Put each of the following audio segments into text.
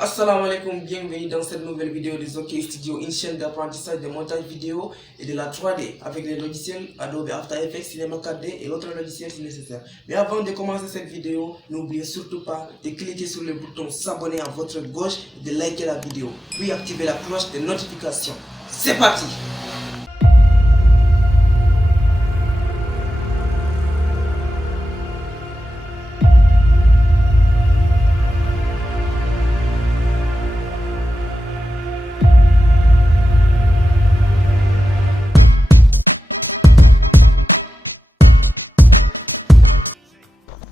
Assalamu alaikum, bienvenue dans cette nouvelle vidéo de Zoké Studio, une chaîne d'apprentissage de montage vidéo et de la 3D avec les logiciels Adobe After Effects, Cinema 4D et autres logiciels si nécessaire. Mais avant de commencer cette vidéo, n'oubliez surtout pas de cliquer sur le bouton s'abonner à votre gauche et de liker la vidéo, puis activer la cloche de notification. C'est parti!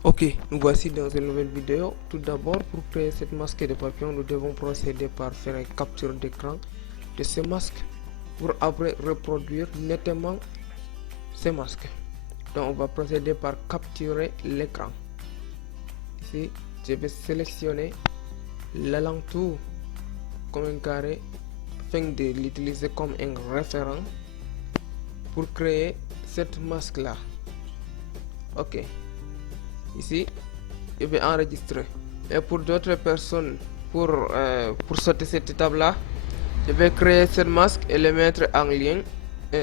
Ok, nous voici dans une nouvelle vidéo. Tout d'abord, pour créer cette masque de papillon, nous devons procéder par faire une capture d'écran de ce masque pour après reproduire nettement ce masque. Donc on va procéder par capturer l'écran. Ici, je vais sélectionner l'alentour comme un carré afin de l'utiliser comme un référent pour créer cette masque là. Ok. Ici, je vais enregistrer. Et pour d'autres personnes, pour sauter cette étape-là, je vais créer cette masque et le mettre en lien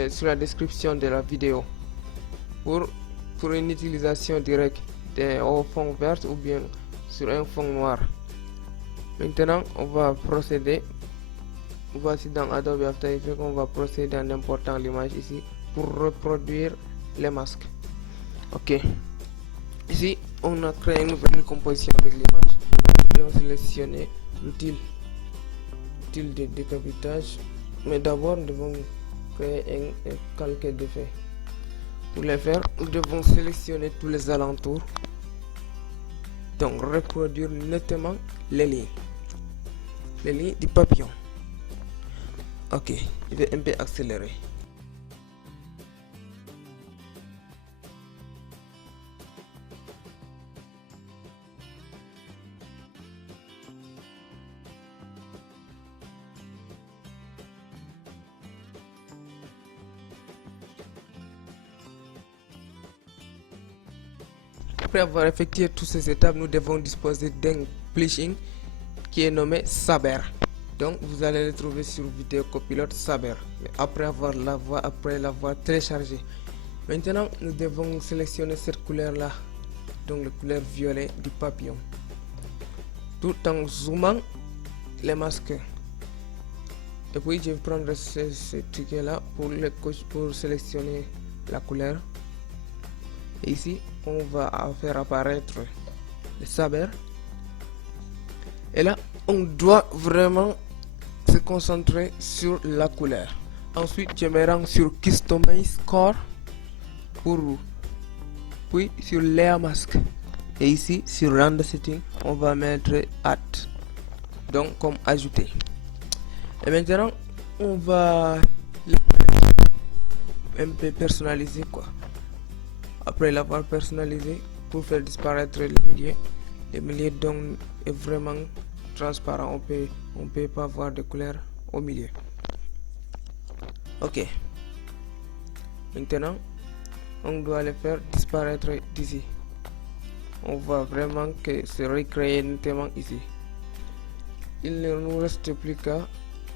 sur la description de la vidéo pour une utilisation directe au fond vert ou bien sur un fond noir. Maintenant, on va procéder. Voici dans Adobe After Effects, on va procéder en important l'image ici pour reproduire les masques. Ok. Ici, on a créé une nouvelle composition avec l'image. Nous devons sélectionner l'outil de décapitage. Mais d'abord, nous devons créer un calque d'effet. Pour le faire, nous devons sélectionner tous les alentours. Donc, reproduire nettement les lignes du papillon. Ok, je vais un peu accélérer. Après avoir effectué toutes ces étapes, nous devons disposer d'un plugin qui est nommé Saber. Donc vous allez le trouver sur vidéo copilote Saber. Mais après l'avoir téléchargé. Maintenant, nous devons sélectionner cette couleur là, donc la couleur violet du papillon, tout en zoomant les masques. Et puis je vais prendre ce ticket là pour sélectionner la couleur. Et ici, on va faire apparaître le saber. Et là, on doit vraiment se concentrer sur la couleur. Ensuite, je me rends sur Customize Core puis sur Layer Mask. Et ici, sur Render Setting, on va mettre Add, donc comme ajouter. Et maintenant, on va le mettre un peu personnalisé quoi. Après l'avoir personnalisé, pour faire disparaître le milieu donc est vraiment transparent, on peut pas voir de couleur au milieu. Ok, maintenant on doit le faire disparaître d'ici. On voit vraiment que c'est recréé nettement ici. Il ne nous reste plus qu'à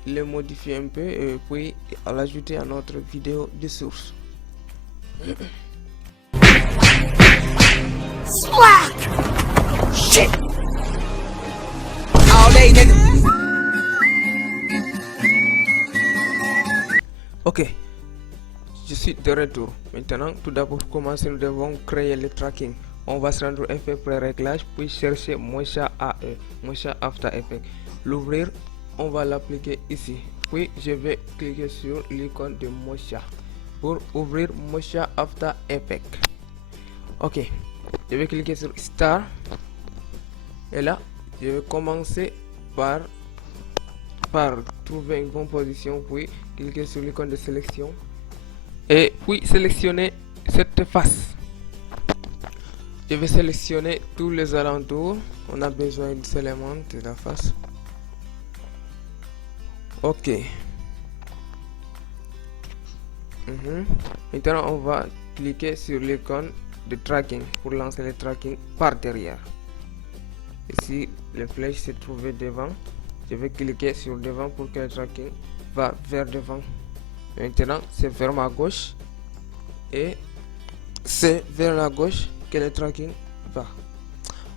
le modifier un peu et puis à l'ajouter à notre vidéo de source. Slack! Shit! All day, nigga. Ok, je suis de retour. Maintenant, tout d'abord, pour commencer, nous devons créer le tracking. On va se rendre au effet pré-réglage, puis chercher Mocha AE, Mocha After Effects. L'ouvrir, on va l'appliquer ici. Puis, je vais cliquer sur l'icône de Mocha pour ouvrir Mocha After Effects. Ok, je vais cliquer sur Start. Et là, je vais commencer par trouver une bonne position, puis cliquer sur l'icône de sélection et puis sélectionner cette face. Je vais sélectionner tous les alentours. On a besoin de cet élément de la face. Ok. Maintenant, on va cliquer sur l'icône de tracking pour lancer le tracking par derrière. Ici, le flèche s'est trouvé devant. Je vais cliquer sur devant pour que le tracking va vers devant. Maintenant, c'est vers ma gauche et c'est vers la gauche que le tracking va.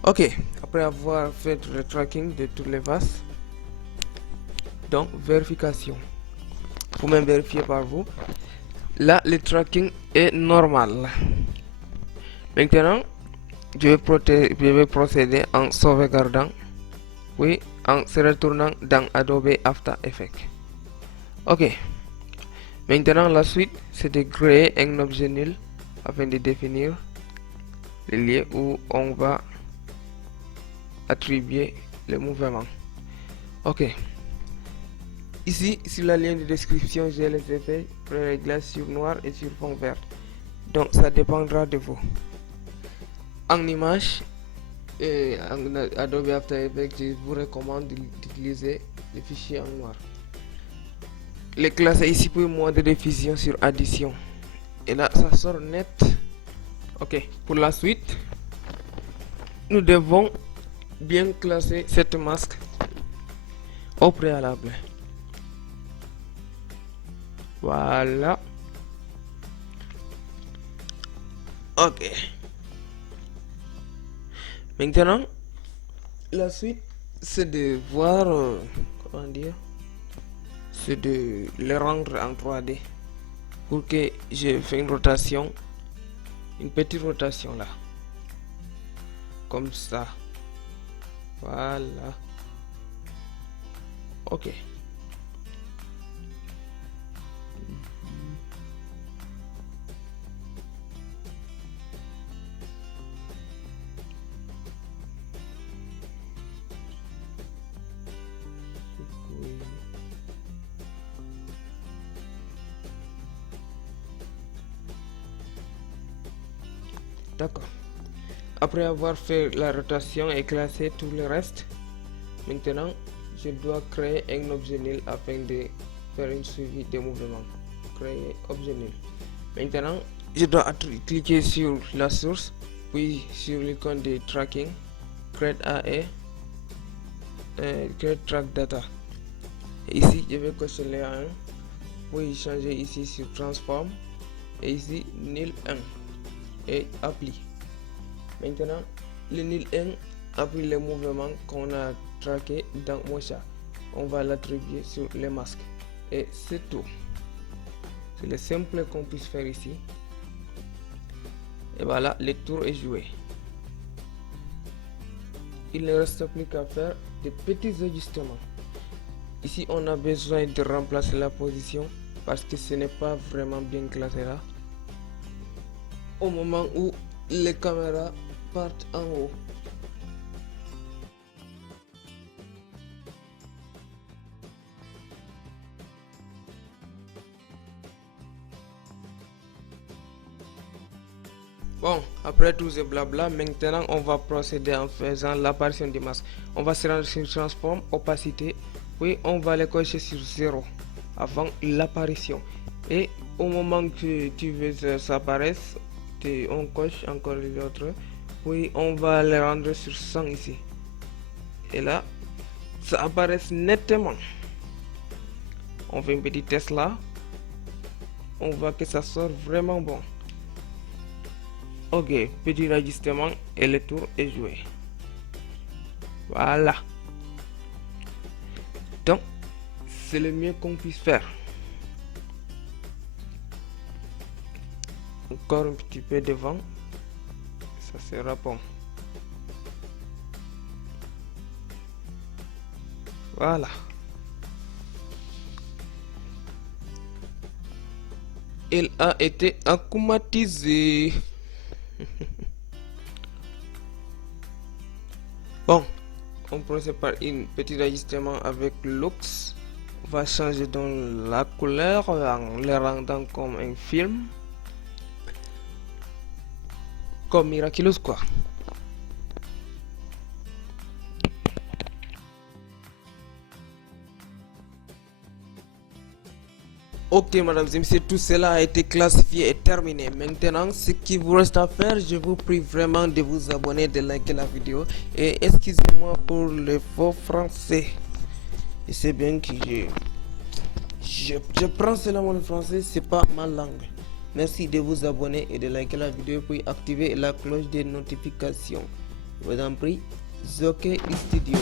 Ok, après avoir fait le tracking de toutes les vases, donc vérification. Vous même vérifier par vous. Là, le tracking est normal. Maintenant, je vais procéder en sauvegardant, oui, en se retournant dans Adobe After Effects. Ok. Maintenant, la suite, c'est de créer un objet nul afin de définir le lieu où on va attribuer le mouvement. Ok. Ici, sur la ligne de description, j'ai les effets préréglages sur noir et sur fond vert. Donc, ça dépendra de vous. En image, en Adobe After Effects, je vous recommande d'utiliser les fichiers en noir. Les classes ici pour mode de diffusion sur addition. Et là, ça sort net. Ok, pour la suite, nous devons bien classer cette masque au préalable. Voilà. Ok. Maintenant, la suite, c'est de voir, comment dire, c'est de le rendre en 3D pour que je fasse une rotation, une petite rotation là, comme ça. Voilà. Ok. D'accord. Après avoir fait la rotation et classé tout le reste, maintenant je dois créer un objet nul afin de faire une suivi des mouvements. Créer objet nul. Maintenant, je dois cliquer sur la source, puis sur l'icône de tracking, create AE, create track data. Ici, je vais cocher le 1, puis changer ici sur transform, et ici nil 1. Et appli. Maintenant, le nil 1 a pris les mouvements qu'on a traqué dans Mocha. On va l'attribuer sur les masques. Et c'est tout. C'est le simple qu'on puisse faire ici. Et voilà, le tour est joué. Il ne reste plus qu'à faire des petits ajustements. Ici, on a besoin de remplacer la position parce que ce n'est pas vraiment bien classé là. Au moment où les caméras partent en haut. Bon, après tout ce blabla, maintenant on va procéder en faisant l'apparition du masque. On va se rendre sur transform, opacité, puis on va le cocher sur 0 avant l'apparition. Et au moment que tu veux que ça apparaisse, on coche encore les autres, puis on va les rendre sur 100 ici. Et là, ça apparaît nettement. On fait un petit test là. On voit que ça sort vraiment bon. Ok, petit ajustement et le tour est joué. Voilà. Donc, c'est le mieux qu'on puisse faire. Encore un petit peu devant. Ça sera bon. Voilà. Il a été automatisé. Bon, on procède par un petit ajustement avec Lux. On va changer dans la couleur en le rendant comme un film. Comme Miraculous quoi. Ok mesdames et messieurs, tout cela a été classifié et terminé. Maintenant, ce qui vous reste à faire, je vous prie vraiment de vous abonner, de liker la vidéo. Et excusez-moi pour le faux français. Et c'est bien que je prends seulement le français, c'est pas ma langue. Merci de vous abonner et de liker la vidéo puis activer la cloche de notification. Je vous en prie, Zoké Studio.